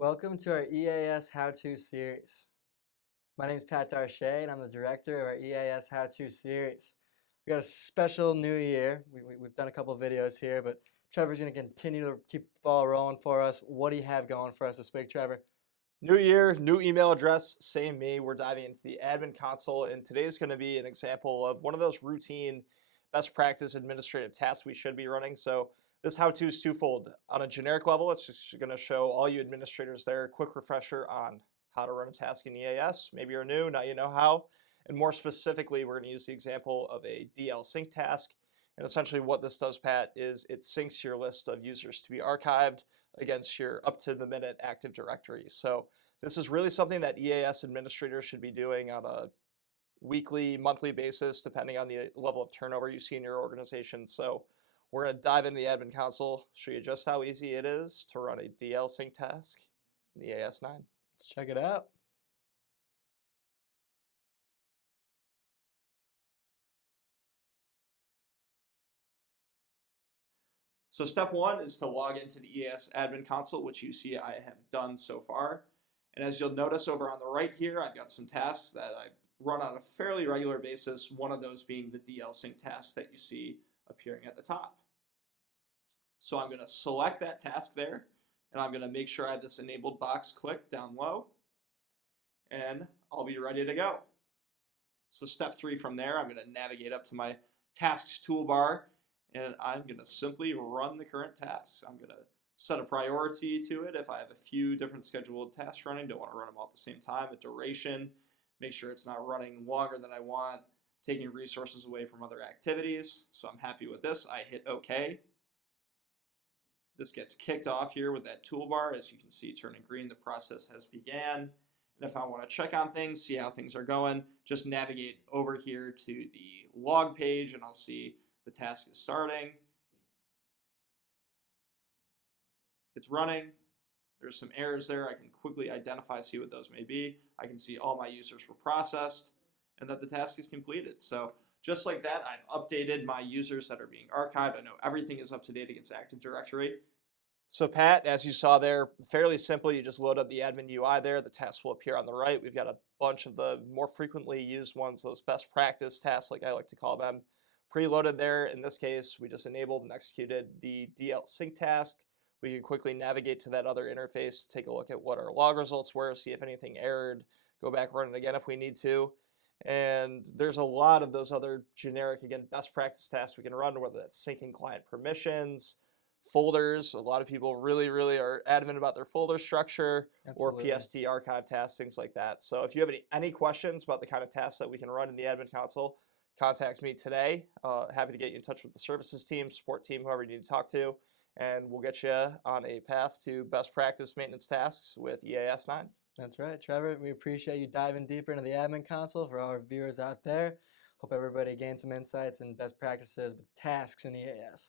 Welcome to our EAS How-To series. My name is Pat Darche, and I'm the director of our EAS How-To series. We got a special new year. We've done a couple of videos here, but Trevor's going to continue to keep the ball rolling for us. What do you have going for us this week, Trevor? New year, new email address, same me. We're diving into the admin console, and today's going to be an example of one of those routine best practice administrative tasks we should be running. So this how-to is twofold. On a generic level, it's just going to show all you administrators there a quick refresher on how to run a task in EAS. Maybe you're new, now you know how. And more specifically, we're going to use the example of a DL sync task. And essentially what this does, Pat, is it syncs your list of users to be archived against your up-to-the-minute Active Directory. So this is really something that EAS administrators should be doing on a weekly, monthly basis, depending on the level of turnover you see in your organization. So we're going to dive into the admin console, show you just how easy it is to run a DL sync task in EAS 9. Let's check it out. So step one is to log into the EAS admin console, which you see I have done so far. And as you'll notice over on the right here, I've got some tasks that I run on a fairly regular basis, one of those being the DL sync task that you see appearing at the top. So I'm going to select that task there, and I'm going to make sure I have this enabled box clicked down low, and I'll be ready to go. So step three from there, I'm going to navigate up to my tasks toolbar, and I'm going to simply run the current tasks. I'm going to set a priority to it if I have a few different scheduled tasks running. Don't want to run them all at the same time. A duration, make sure it's not running longer than I want, taking resources away from other activities. So I'm happy with this. I hit OK. This gets kicked off here with that toolbar. As you can see, turning green, the process has began. And if I want to check on things, see how things are going, just navigate over here to the log page, and I'll see the task is starting. It's running. There's some errors there. I can quickly identify, see what those may be. I can see all my users were processed and that the task is completed. So just like that, I've updated my users that are being archived. I know everything is up to date against Active Directory. So Pat, as you saw there, fairly simple. You just load up the admin UI there. The tasks will appear on the right. We've got a bunch of the more frequently used ones, those best practice tasks, like I like to call them, preloaded there. In this case, we just enabled and executed the DL sync task. We can quickly navigate to that other interface, take a look at what our log results were, see if anything errored, go back, run it again if we need to. And there's a lot of those other generic, again, best practice tasks we can run, whether that's syncing client permissions, folders. A lot of people really are adamant about their folder structure. Absolutely. Or PST archive tasks, things like that. So if you have any questions about the kind of tasks that we can run in the admin console, contact me today. Happy to get you in touch with the services team, support team, whoever you need to talk to, and we'll get you on a path to best practice maintenance tasks with EAS 9. That's right, Trevor. We appreciate you diving deeper into the admin console for all our viewers out there. Hope everybody gained some insights and best practices with tasks in EAS.